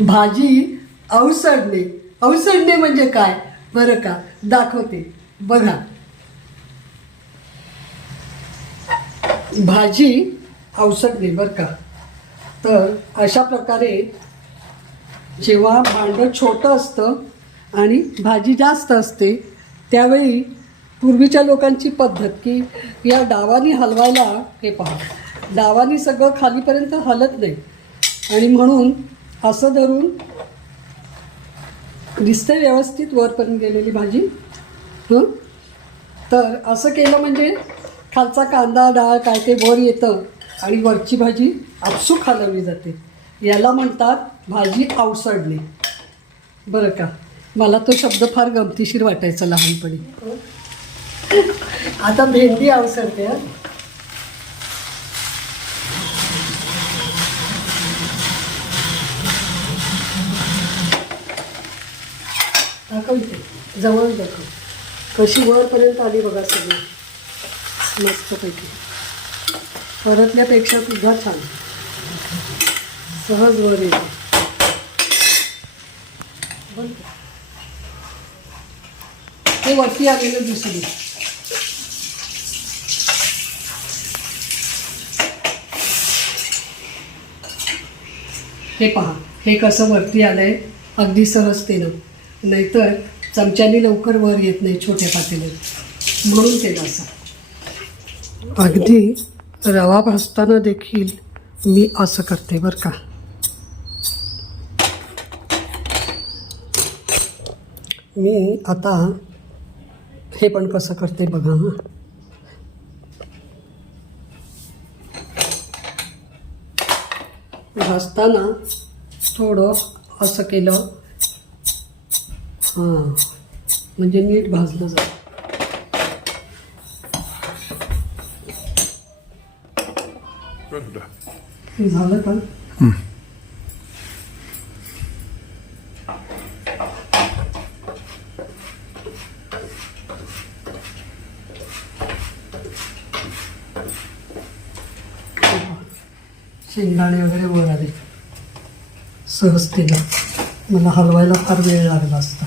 भाजी अवसडणे. अवसडणे म्हणजे काय बरं का, दाखवते बघा. भाजी अवसडणे बरं का. तर अशा प्रकारे जेव्हा भांडं छोटं असतं आणि भाजी जास्त असते त्यावेळी पूर्वीच्या लोकांची पद्धत की या डावानी हलवायला, हे पहा डावानी सगळं खालीपर्यंत हलत नाही आणि म्हणून असं धरून दिसते व्यवस्थित वरपर्यंत गेलेली भाजी. तर असं केलं म्हणजे खालचा कांदा डाळ काय ते वर येतं आणि वरची भाजी आपसूक हलवली जाते. याला म्हणतात भाजी अवसडणे बरं का. मला तो शब्द फार गमतीशीर वाटायचा लहानपणी. आता भेंडी अवसडते. दाखवते जवळ दाखव कशी वरपर्यंत आली बघा सगळी मस्तपैकी. परतल्यापेक्षा सुद्धा छान सहज वर येते. ते वरती आलेलं दुसरी. हे पहा हे कसं वरती आलंय अगदी सहजतेनं. नाहीतर चमच्यानी लवकर वर येत नाही छोट्या पातेल्यात, म्हणून ते असं. अगदी रवा भाजताना देखील मी असं करते बरं का. मी आता हे पण कसं करते बघा. भाजताना थोडं असं केलं म्हणजे नीट भाजलं जातं. झालं का. शेंगदाणे वगैरे वर आले सहजतेला. मला हलवायला फार वेळ लागला असता.